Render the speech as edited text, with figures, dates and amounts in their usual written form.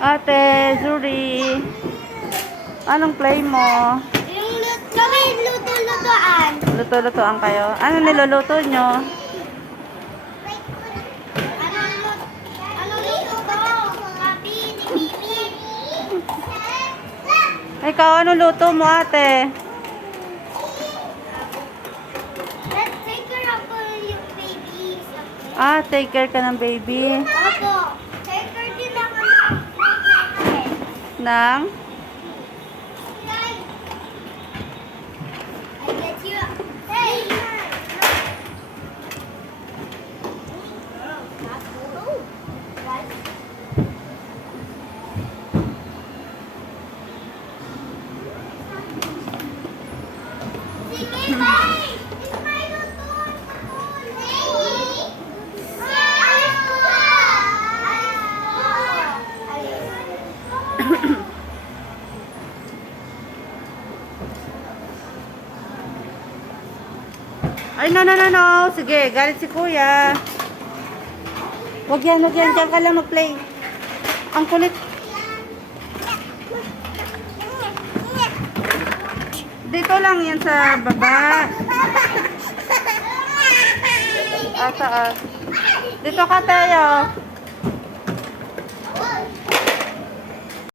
Ate Zuri, anong play mo? Kami luto-lutoan. Luto-lutoan kayo? Ano niluluto nyo? Anong luto ko? Papi ni Mimi. Ikaw, ano luto mo, ate? Let's take care of yung babies. Take care ka ng baby. Opo. Take care din ako Nang? I get you. Hey! Sige, bye! It's my luto! Baby! Alis ko! Alis ko! Ay, no. Sige, galit si kuya. Wag yan. Diyan ka lang mag-play. Ang kulit. Dito lang yan sa baba. Taas. Dito ka tayo.